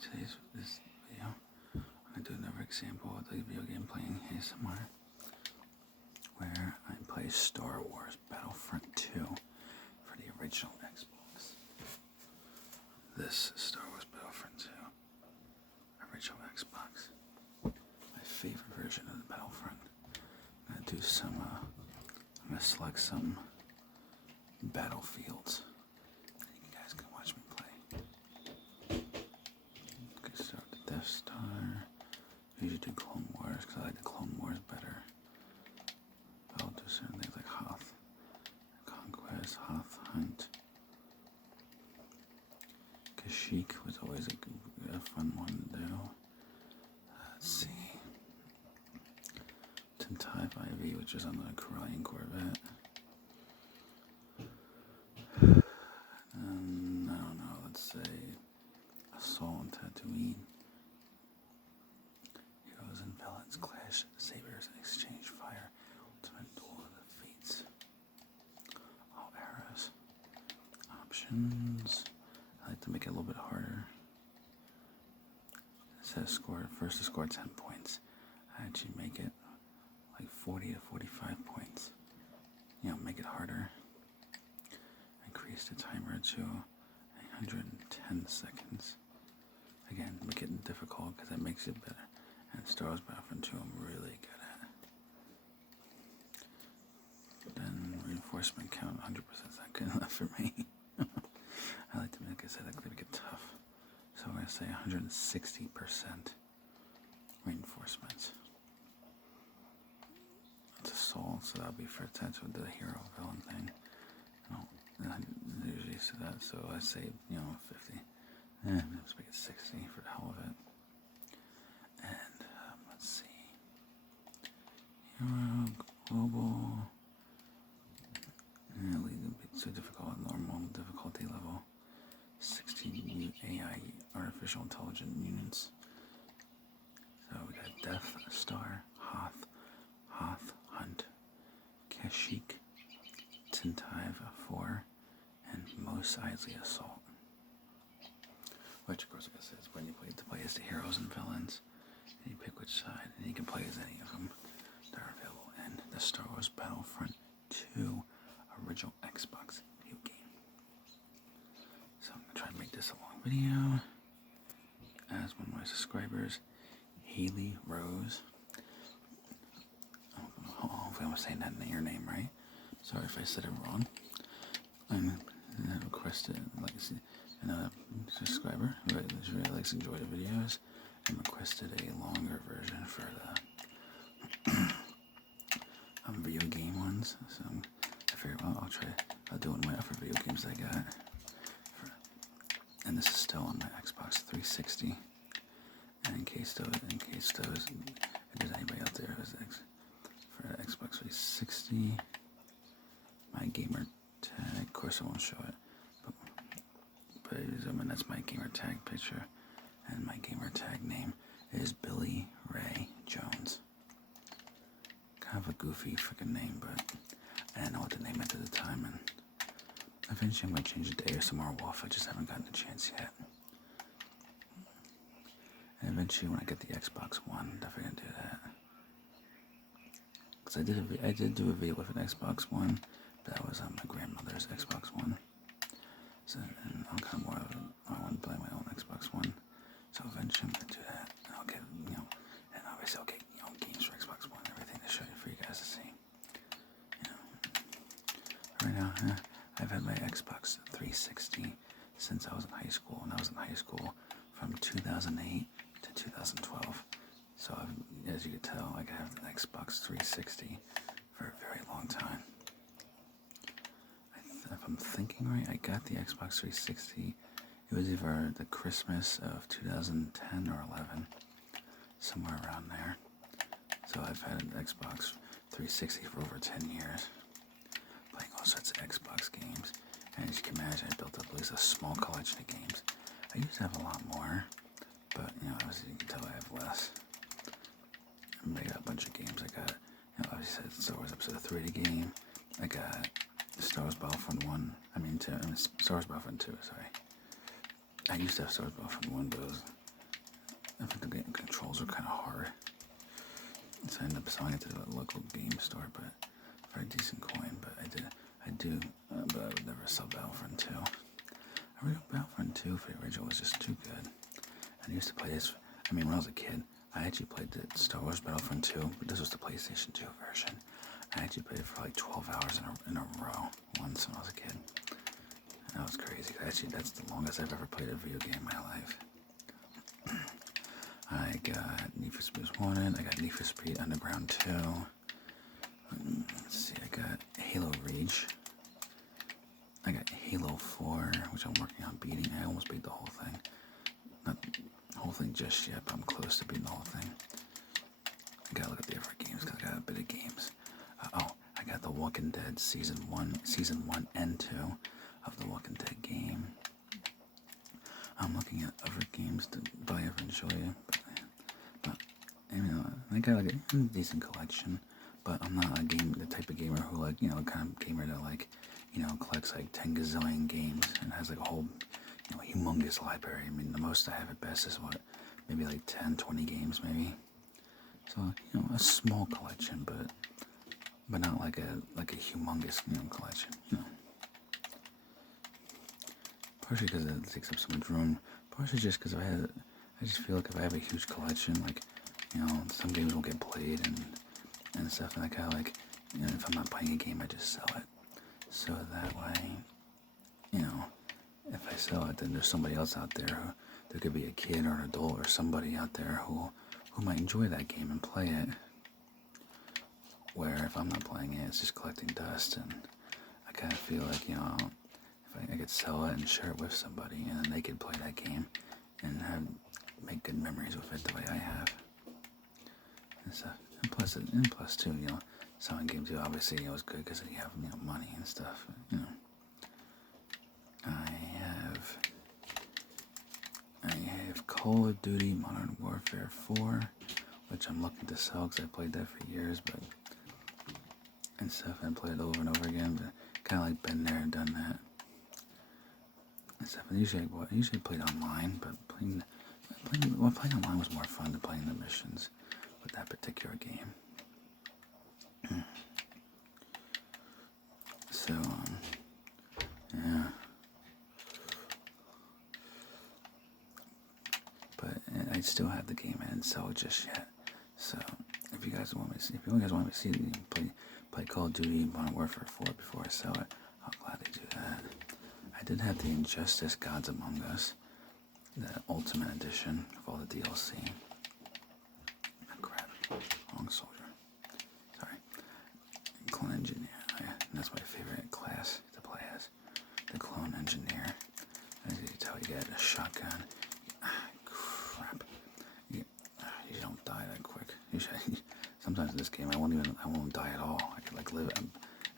today's this video, I'm going to do another example of the video game playing ASMR, where I play Star Wars Battlefront II for the original Xbox. This is Star Wars Battlefront II, original Xbox. My favorite version of the Battlefront. I'm going to do some, I'm going to select some battlefields. You guys can watch me play. Could start with the Death Star. Usually do Clone Wars because I like the Clone Wars better. But I'll do certain things like Hoth, Conquest, Hoth, Hunt. Kashyyyk was always a fun one to do. Let's see. Type IV, which is on the Corellian Corvette. And I don't know, let's say Assault on Tatooine. Heroes and villains clash sabers and exchange fire. Ultimate duel defeats. All eras. Options. I like to make it a little bit harder. It says score first to score 10 points. I actually make it like 40 to 45 points. You know, make it harder. Increase the timer to 110 seconds. Again, make it difficult because that makes it better. And Star Wars Battlefront II I'm really good at. Then reinforcement count 100% is not good enough for me. I like to make it, I like to make it tough. So we're going to say 160% reinforcements. It's Assault, so that'll be for attention to the hero villain thing. I usually say that, so I say, 50. Let's make it 60 for the hell of it. And let's see. Hero, global. Lead them be too difficult, normal difficulty level. 16 AI, artificial intelligent units. So we got Death Star, Hoth, Hunt, Kashyyyk, Tintive 4, and Mos Eisley Assault. Which, of course, like I said, is when you play as the heroes and villains. And you pick which side, and you can play as any of them that are available in the Star Wars Battlefront II original Xbox video game. So I'm going to try to make this a long video. As one of my subscribers, Haley Rose. Hopefully I'm saying that in your name right. Sorry if I said it wrong. And I requested, another subscriber who really likes to enjoy the videos and requested a longer version for the video game ones. So I figured, well, I'll do one of my other video games I got. And this is still on my Xbox 360. And in case there's anybody out there who's for Xbox 360, my gamer tag, of course I won't show it, but that's my gamer tag picture, and my gamer tag name is Billy Ray Jones. Kind of a goofy freaking name, but I didn't know what to name it at the time, and eventually I'm going to change it to ASMR Wolf. I just haven't gotten the chance yet. And eventually, when I get the Xbox One, I'm definitely going to do that. Because I did do a video with an Xbox One, but that was on my grandmother's Xbox One. So, and I'm kind of more of I want to play my own Xbox One. So eventually I'm going to do that. And I'll get, and obviously I'll get, games for Xbox One and everything to show you for you guys to see. Right now, I've had my Xbox 360 since I was in high school, and I was in high school from 2008 to 2012. So as you can tell, I have an Xbox 360 for a very long time. If I'm thinking right, I got the Xbox 360. It was either the Christmas of 2010 or 11, somewhere around there. So I've had an Xbox 360 for over 10 years. Playing all sorts of Xbox games, and as you can imagine, I built up at least a small collection of games. I used to have a lot more, but obviously you can tell I have less. I got a bunch of games. I got, obviously Star Wars Episode 3 the game. I got Star Wars Battlefront 1. Star Wars Battlefront 2. Sorry. I used to have Star Wars Battlefront 1, but it was I think the game controls are kind of hard. So I ended up selling it to the local game store, but for a decent coin. But I do, but I would never sell Battlefront 2. Battlefront 2 for the original was just too good. I used to play this, when I was a kid, I actually played the Star Wars Battlefront 2, but this was the PlayStation 2 version. I actually played it for like 12 hours in a row once when I was a kid. And that was crazy. Actually, that's the longest I've ever played a video game in my life. I got Need for Speed Wanted, I got Need for Speed Underground 2. Let's see, I got Halo Reach. I got Halo 4, which I'm working on beating. I almost beat the whole thing. Not the whole thing just yet, but I'm close to beating the whole thing. I gotta look at the other games, because I got a bit of games. I got The Walking Dead Season 1 and 2 of The Walking Dead game. I'm looking at other games to buy ever enjoy it. But I got like a decent collection. But I'm not the type of gamer who kind of gamer that collects like 10 gazillion games and has like a whole, humongous library. The most I have at best is maybe like 10, 20 games maybe. So, a small collection, but not like a humongous, collection, Partially because it takes up so much room. Partially just because I just feel like if I have a huge collection, some games won't get played and stuff, and I kind of if I'm not playing a game, I just sell it. So that way, if I sell it, then there's somebody else out there there could be a kid or an adult or somebody out there who might enjoy that game and play it. Where if I'm not playing it, it's just collecting dust, and I kind of feel like, if I could sell it and share it with somebody, and then they could play that game and make good memories with it the way I have. And stuff. And plus too, selling games too, obviously it was good because you have, money and stuff, I have Call of Duty Modern Warfare 4, which I'm looking to sell because I played that for years, and stuff, and played it over and over again, but kind of like been there and done that. And stuff, and usually I played online, but playing online was more fun than playing the missions with that particular game. So, yeah. But I still have the game. I didn't sell it just yet. So, if you guys want me to see me play Call of Duty Modern Warfare 4 before I sell it, I'll gladly do that. I did have the Injustice Gods Among Us, the Ultimate Edition of all the DLC. Oh, crap. Wrong soldier. Sorry. Clone Engineer. That's my favorite class to play as. The Clone Engineer. As you can tell, you get a shotgun. Crap. You don't die that quick. Sometimes in this game, I won't die at all. I could live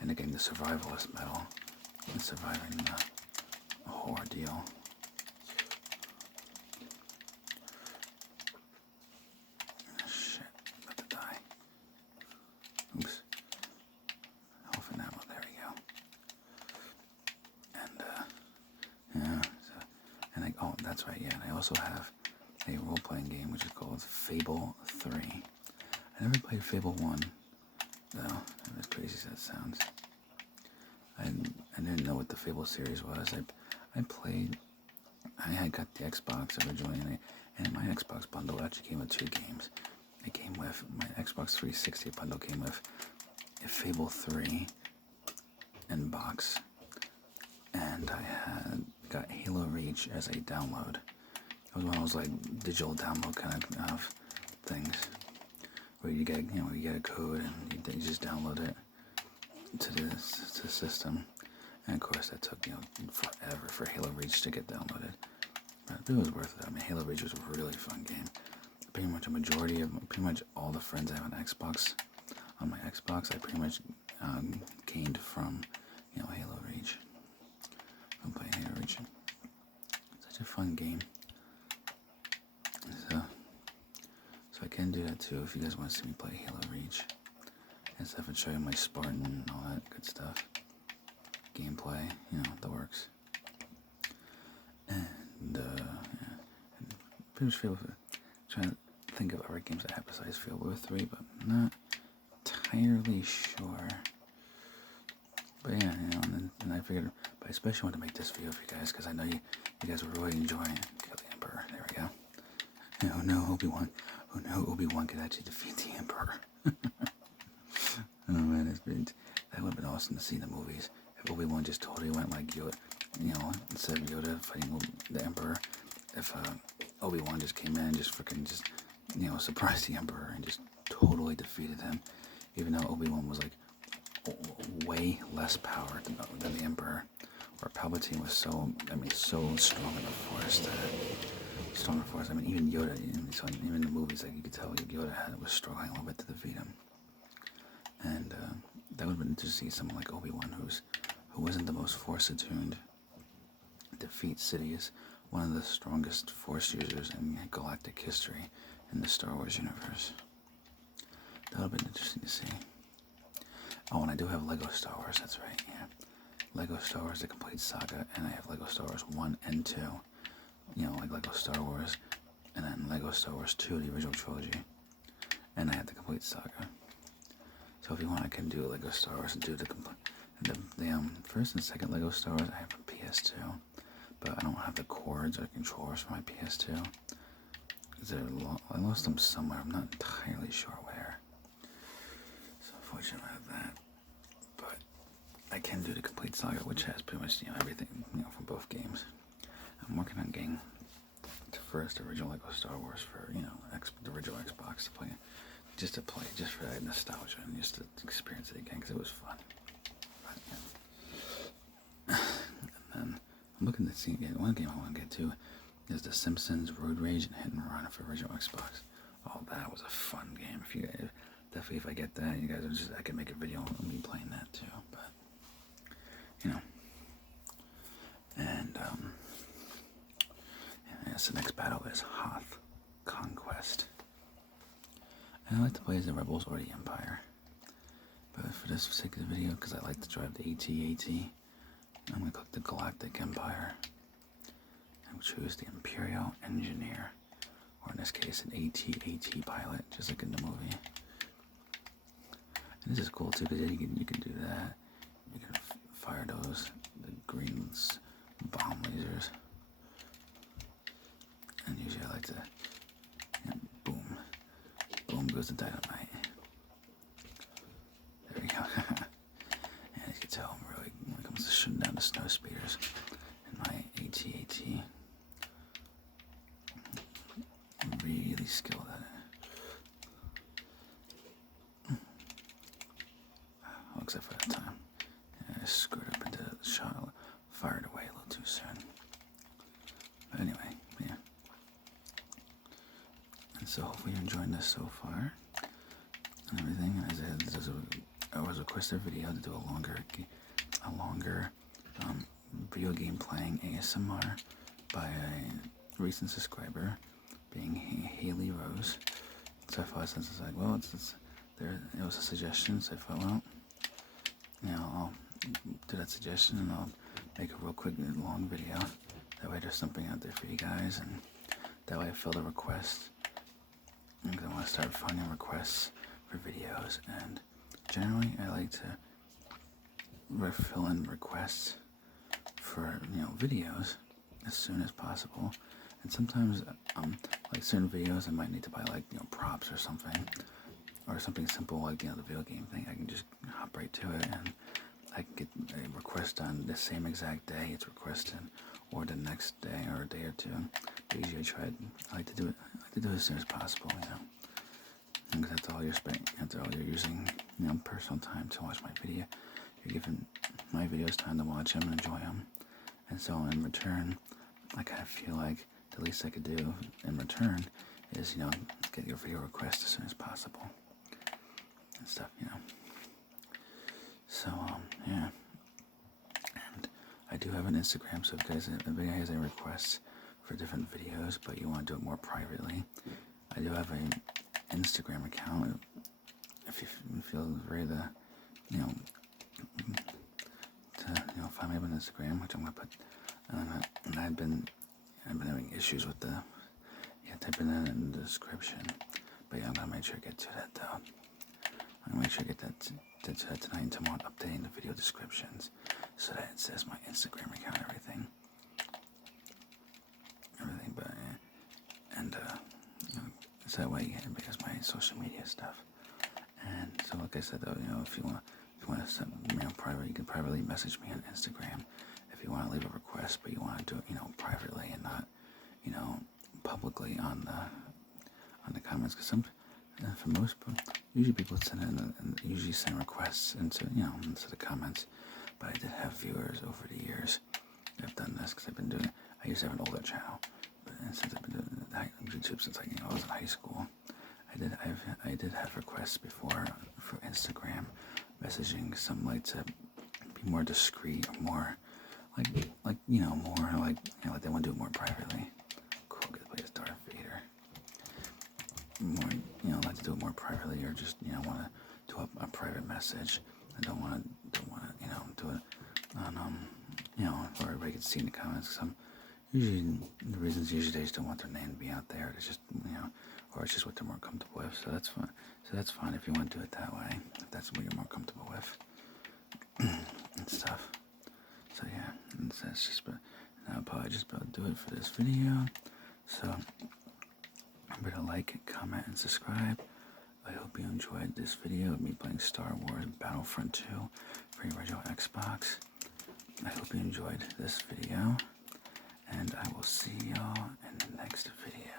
and getting the survivalist medal and surviving the whole ordeal. Shit, about to die. Oops. Health and ammo, there we go. And yeah. So, that's right. Yeah, and I also have a role-playing game which is called Fable 3. I never played Fable 1, though, as crazy as that sounds. I didn't know what the Fable series was. I had got the Xbox originally, and my Xbox bundle actually came with 2 games. It came with, my Xbox 360 bundle came with a Fable 3 in box, and I had got Halo Reach as a download. It was one of those digital download kind of things, where you get a code and you just download it to the system. And of course that took forever for Halo Reach to get downloaded, but it was worth it. Halo Reach was a really fun game. Pretty much all the friends I have on my Xbox, I pretty much gained from Halo Reach. I'm playing Halo Reach. Such a fun game. So I can do that too if you guys want to see me play Halo Reach and stuff, and show you my Spartan and all that good stuff. Gameplay, the works. And pretty much trying to think of other games that have besides Field War 3, but I'm not entirely sure. But yeah, and I figured, but I especially wanted to make this video for you guys because I know you guys were really enjoying Kill the Emperor. There we go. Oh no, Obi-Wan. Oh no, Obi-Wan could actually defeat the Emperor. Oh man, that would have been awesome to see in the movies. If Obi-Wan just totally went like Yoda, instead of Yoda fighting the Emperor, if Obi-Wan just came in and just freaking surprised the Emperor and just totally defeated him, even though Obi-Wan was like way less power than the Emperor, or Palpatine was so strong in the Force I mean, even Yoda, even in the movies, like you could tell Yoda was struggling a little bit to defeat him. And that would have been interesting to see someone like Obi-Wan, who wasn't the most Force-attuned, defeat Sidious, one of the strongest Force users in galactic history in the Star Wars universe. That would have been interesting to see. Oh, and I do have Lego Star Wars, that's right, yeah. Lego Star Wars, the complete saga, and I have Lego Star Wars 1 and 2. Like Lego Star Wars, and then Lego Star Wars 2, the original trilogy. And I have the complete saga. So if you want, I can do Lego Star Wars and do the first and second Lego Star Wars I have from PS2. But I don't have the cords or controllers for my PS2. I lost them somewhere, I'm not entirely sure where. So unfortunately I have that. But I can do the complete saga, which has pretty much everything from both games. I'm working on getting the first original Lego Star Wars for the original Xbox to play, just for that nostalgia and just to experience it again because it was fun. But, yeah. And then I'm looking to see again. One game I want to get to is The Simpsons Road Rage and Hit and Run for original Xbox. Oh, that was a fun game. If you guys, definitely if I get that, you guys I can make a video of me playing that too. But and the next battle is Hoth Conquest. And I like to play as the Rebels or the Empire. But for this particular video, because I like to drive the AT-AT, I'm going to click the Galactic Empire. And choose the Imperial Engineer. Or in this case, an AT-AT pilot, just like in the movie. And this is cool too, because you can do that. You can fire the green bomb lasers. And usually I like to, boom goes the dynamite. There we go. And as you can tell, I'm really, when it comes to shooting down the snow speeders in my AT-AT, I'm really skilled at it. Oh, except for that time. I screwed up into the shot, fired away a little too soon. But anyway, yeah. And so hopefully you're enjoying this so far and everything. As I was requested a video to do a longer video game playing ASMR by a recent subscriber, being Haley Rose. So I thought, since it's like, well, it was a suggestion, so I thought, well, I'll do that suggestion and I'll make a real quick long video. That way there's something out there for you guys, and that way I fill the request. Because I want to start finding requests for videos, and generally I like to fill in requests for videos as soon as possible. And sometimes like certain videos I might need to buy like props or something simple like the video game thing. I can just hop right to it and I can get a request done the same exact day it's requested, or the next day or a day or two. But usually I like to do it as soon as possible, because after all you're using personal time to watch my video, you're giving my videos time to watch them and enjoy them. And so in return, I kind of feel like the least I could do in return is get your video request as soon as possible and stuff. So yeah. And I do have an Instagram, so if anybody has any requests for different videos, but you want to do it more privately, I do have an Instagram account. If you feel ready to, find me up on Instagram, which I'm gonna put. And I've been having issues with the type it in the description. But yeah, I'm gonna make sure I get to that though. I'm gonna make sure I get that to that tonight and tomorrow, updating the video descriptions so that it says my Instagram account, everything. But and so that way everybody has my social media stuff. And so, like I said though, if you want to send me on private, you can privately message me on Instagram. If you want to leave a request, but you want to do it, privately and not, publicly on the comments. Because for most, usually people send usually send requests into the comments. But I did have viewers over the years that have done this because I've been doing it. I used to have an older channel, but since I've been doing YouTube since I was in high school, I did have requests before for Instagram messaging some like to be more discreet or more more like they want to do it more privately. Cool, get to play a Darth Vader. More like to do it more privately, or just want to do a private message. I don't want to do it on where everybody can see in the comments. Cause usually the reasons they just don't want their name to be out there. It's just or it's just what they're more comfortable with. So that's fine. So that's fine if you want to do it that way. If that's what you're more comfortable with and stuff. So yeah, and that's just. But I'll probably just about do it for this video. So remember to like, comment, and subscribe. I hope you enjoyed this video of me playing Star Wars Battlefront 2 for your original Xbox. I hope you enjoyed this video, and I will see y'all in the next video.